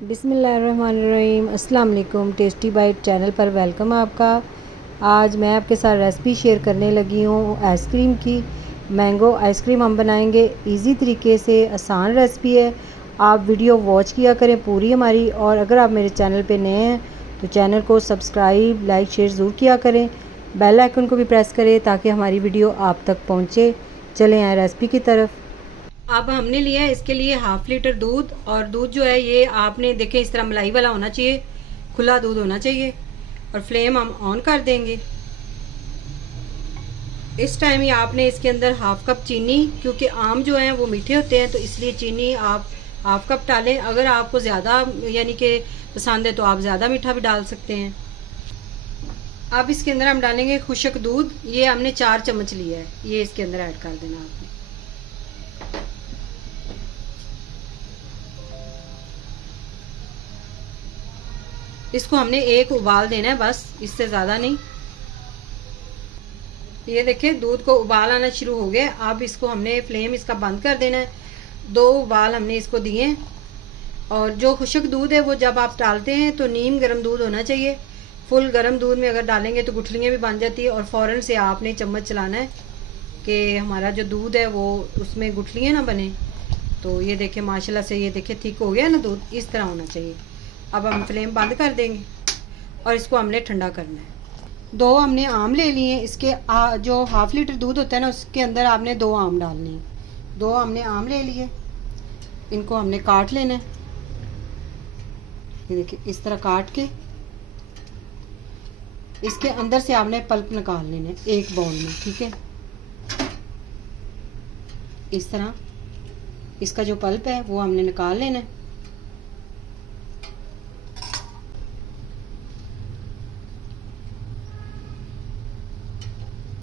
बिस्मिल्लाहिर्रहमानिर्रहीम। अस्सलाम वालेकुम। टेस्टी बाइट चैनल पर वेलकम आपका। आज मैं आपके साथ रेसिपी शेयर करने लगी हूँ आइसक्रीम की। मैंगो आइसक्रीम हम बनाएंगे इजी तरीके से, आसान रेसिपी है। आप वीडियो वॉच किया करें पूरी हमारी, और अगर आप मेरे चैनल पे नए हैं तो चैनल को सब्सक्राइब लाइक शेयर ज़रूर किया करें। बेल आइकन को भी प्रेस करें ताकि हमारी वीडियो आप तक पहुँचे। चलें आए रेसिपी की तरफ। अब हमने लिया है इसके लिए हाफ लीटर दूध, और दूध जो है ये आपने देखें इस तरह मलाई वाला होना चाहिए, खुला दूध होना चाहिए। और फ्लेम हम ऑन कर देंगे। इस टाइम ही आपने इसके अंदर हाफ कप चीनी, क्योंकि आम जो हैं वो मीठे होते हैं तो इसलिए चीनी आप हाफ कप डालें। अगर आपको ज़्यादा यानी कि पसंद है तो आप ज़्यादा मीठा भी डाल सकते हैं। अब इसके अंदर हम डालेंगे खुश्क दूध। ये हमने 4 चम्मच लिया है, ये इसके अंदर ऐड कर देना आपने। इसको हमने एक उबाल देना है बस, इससे ज़्यादा नहीं। ये देखिए दूध को उबाल आना शुरू हो गया। अब इसको हमने फ्लेम इसका बंद कर देना है। 2 उबाल हमने इसको दिए। और जो खुश्क दूध है वो जब आप डालते हैं तो नीम गर्म दूध होना चाहिए। फुल गर्म दूध में अगर डालेंगे तो गुठलियाँ भी बन जाती है, और फ़ौरन से आपने चम्मच चलाना है कि हमारा जो दूध है वो उसमें गुठलियाँ ना बने। तो ये देखिए माशाल्लाह से ये देखिए थिक हो गया ना दूध, इस तरह होना चाहिए। अब हम फ्लेम बंद कर देंगे और इसको हमने ठंडा करना है। 2 हमने आम ले लिए। इसके जो हाफ लीटर दूध होता है ना उसके अंदर आपने 2 आम डालने हैं। 2 हमने आम ले लिए, इनको हमने काट लेना है। ये देखिए इस तरह काट के इसके अंदर से आपने पल्प निकाल लेना है एक बाउल में, ठीक है। इस तरह इसका जो पल्प है वो हमने निकाल लेना है।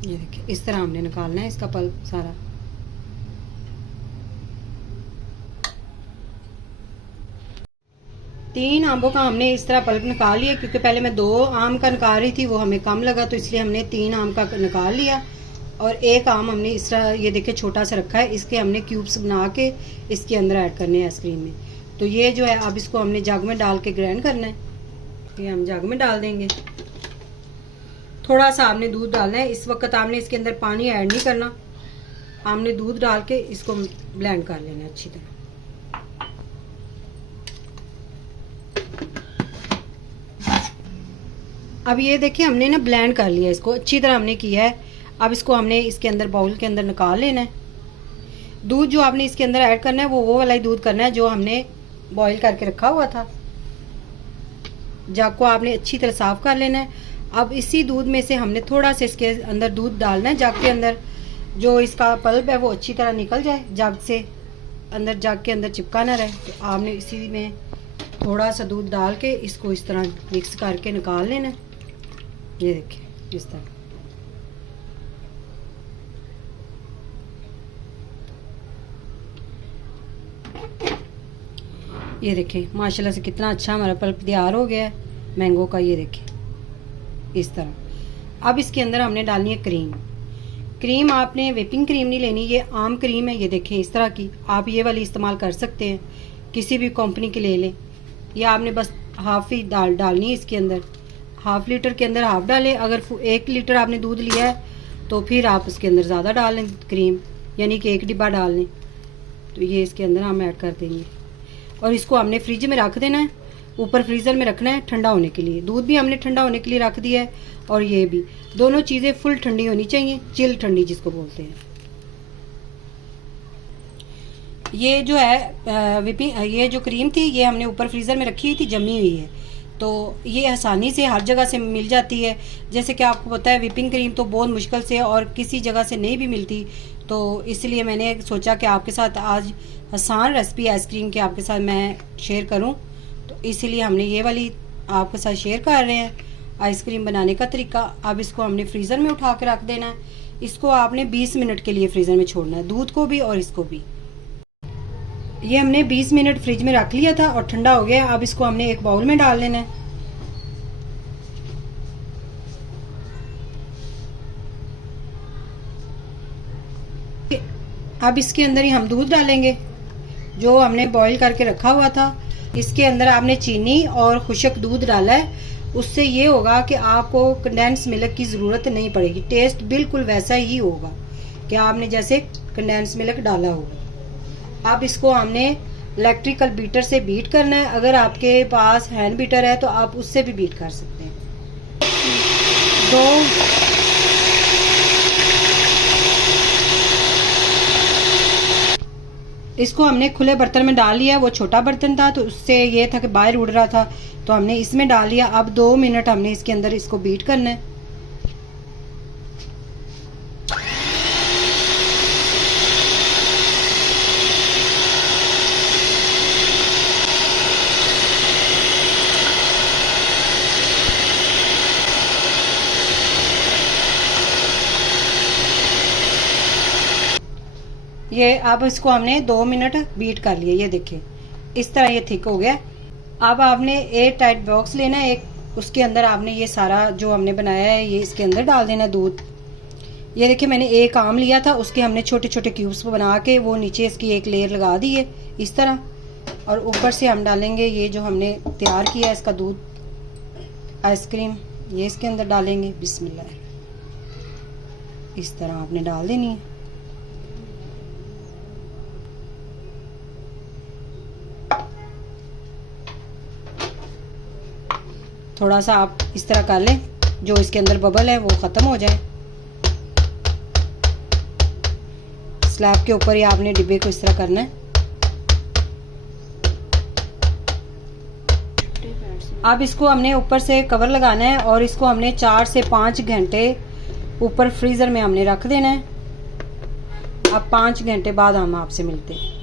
ये देखिए इस तरह हमने निकालना है इसका पल्प सारा। तीन आमों का हमने इस तरह पल्प निकाल लिया, क्योंकि पहले मैं 2 आम का निकाल रही थी, वो हमें कम लगा तो इसलिए हमने 3 आम का निकाल लिया। और एक आम हमने इस तरह ये देखिए छोटा सा रखा है, इसके हमने क्यूब्स बना के इसके अंदर ऐड करने हैं आइसक्रीम में। तो ये जो है अब इसको हमने जग में डाल के ग्राइंड करना है। ये हम जग में डाल देंगे। थोड़ा सा आपने दूध डालना है। इस वक्त आपने इसके अंदर पानी ऐड नहीं करना, आपने दूध डाल के इसको ब्लेंड कर लेना है अच्छी तरह। अब ये देखिए हमने ना ब्लेंड कर लिया, इसको अच्छी तरह हमने किया है। अब इसको हमने इसके अंदर बाउल के अंदर निकाल लेना है। दूध जो आपने इसके अंदर ऐड करना है वो वाला ही दूध करना है जो हमने बॉईल करके रखा हुआ था। जग को आपने अच्छी तरह साफ कर लेना है। अब इसी दूध में से हमने थोड़ा सा इसके अंदर दूध डालना है जग के अंदर, जो इसका पल्प है वो अच्छी तरह निकल जाए जग से अंदर, जग के अंदर चिपका ना रहे। तो आपने इसी में थोड़ा सा दूध डाल के इसको इस तरह मिक्स करके निकाल लेना है। ये देखिए इस तरह। ये देखिए माशाल्लाह से कितना अच्छा हमारा पल्प तैयार हो गया है मैंगो का। ये देखिए इस तरह। अब इसके अंदर हमने डालनी है क्रीम। क्रीम आपने व्हिपिंग क्रीम नहीं लेनी, ये आम क्रीम है। ये देखें इस तरह की, आप ये वाली इस्तेमाल कर सकते हैं, किसी भी कंपनी की ले लें। ये आपने बस हाफ ही डालनी है इसके अंदर। हाफ लीटर के अंदर हाफ डालें। अगर 1 लीटर आपने दूध लिया है तो फिर आप उसके अंदर ज़्यादा डाल लें क्रीम, यानी कि 1 डिब्बा डाल लें। तो ये इसके अंदर हम ऐड कर देंगे और इसको हमने फ्रिज में रख देना है। ऊपर फ्रीज़र में रखना है ठंडा होने के लिए। दूध भी हमने ठंडा होने के लिए रख दिया है, और ये भी दोनों चीज़ें फुल ठंडी होनी चाहिए, चिल ठंडी जिसको बोलते हैं। ये जो है विपिंग, ये जो क्रीम थी ये हमने ऊपर फ्रीज़र में रखी हुई थी, जमी हुई है, तो ये आसानी से हर जगह से मिल जाती है। जैसे कि आपको पता है विपिंग क्रीम तो बहुत मुश्किल से और किसी जगह से नहीं भी मिलती, तो इसलिए मैंने सोचा कि आपके साथ आज आसान रेसिपी आइसक्रीम की आपके साथ मैं शेयर करूं, तो इसलिए हमने ये वाली आपके साथ शेयर कर रहे हैं आइसक्रीम बनाने का तरीका। अब इसको हमने फ्रीज़र में उठा के रख देना है। इसको आपने 20 मिनट के लिए फ्रीज़र में छोड़ना है, दूध को भी और इसको भी। ये हमने 20 मिनट फ्रिज में रख लिया था और ठंडा हो गया। अब इसको हमने एक बाउल में डाल लेना है। अब इसके अंदर ही हम दूध डालेंगे जो हमने बॉईल करके रखा हुआ था। इसके अंदर आपने चीनी और खुशक दूध डाला है, उससे ये होगा कि आपको कंडेंस मिल्क की ज़रूरत नहीं पड़ेगी। टेस्ट बिल्कुल वैसा ही होगा कि आपने जैसे कंडेंस मिल्क डाला होगा। अब इसको हमने इलेक्ट्रिकल बीटर से बीट करना है। अगर आपके पास हैंड बीटर है तो आप उससे भी बीट कर सकते हैं। इसको हमने खुले बर्तन में डाल लिया। वो छोटा बर्तन था तो उससे ये था कि बाहर उड़ रहा था, तो हमने इसमें डाल लिया। अब 2 मिनट हमने इसके अंदर इसको बीट करना है। ये अब इसको हमने 2 मिनट बीट कर लिया। ये देखिए इस तरह ये थिक हो गया। अब आपने एयर टाइट बॉक्स लेना है एक, उसके अंदर आपने ये सारा जो हमने बनाया है ये इसके अंदर डाल देना दूध। ये देखिए मैंने एक आम लिया था, उसके हमने छोटे छोटे क्यूब्स बना के वो नीचे इसकी एक लेयर लगा दी है इस तरह, और ऊपर से हम डालेंगे ये जो हमने तैयार किया है इसका दूध आइसक्रीम, ये इसके अंदर डालेंगे। बिस्मिल्लाह, इस तरह आपने डाल देनी है। थोड़ा सा आप इस तरह कर लें, जो इसके अंदर बबल है वो ख़त्म हो जाए। स्लैब के ऊपर ही आपने डिब्बे को इस तरह करना है। अब इसको हमने ऊपर से कवर लगाना है और इसको हमने 4 से 5 घंटे ऊपर फ्रीज़र में हमने रख देना है। अब 5 घंटे बाद हम आपसे मिलते हैं।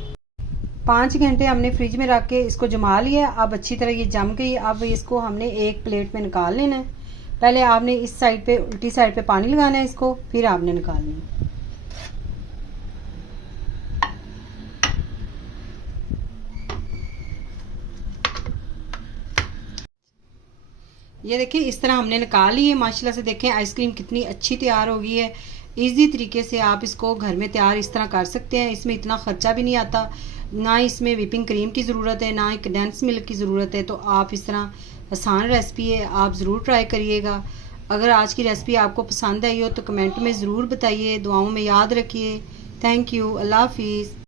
5 घंटे हमने फ्रिज में रख के इसको जमा लिया। अब अच्छी तरह ये जम गई। अब इसको हमने एक प्लेट में निकाल लेना है। पहले आपने इस साइड पे, उल्टी साइड पे पानी लगाना है इसको, फिर आपने निकालना है। ये देखिए इस तरह हमने निकाल ली है। माशाल्लाह से देखें आइसक्रीम कितनी अच्छी तैयार हो गई है। इजी तरीके से आप इसको घर में तैयार इस तरह कर सकते हैं। इसमें इतना खर्चा भी नहीं आता, ना इसमें व्हिपिंग क्रीम की ज़रूरत है, ना ही कंडेंस मिल्क की ज़रूरत है। तो आप इस तरह आसान रेसिपी है, आप ज़रूर ट्राई करिएगा। अगर आज की रेसिपी आपको पसंद आई हो तो कमेंट में ज़रूर बताइए। दुआओं में याद रखिए। Thank you. अल्लाह हाफिज़।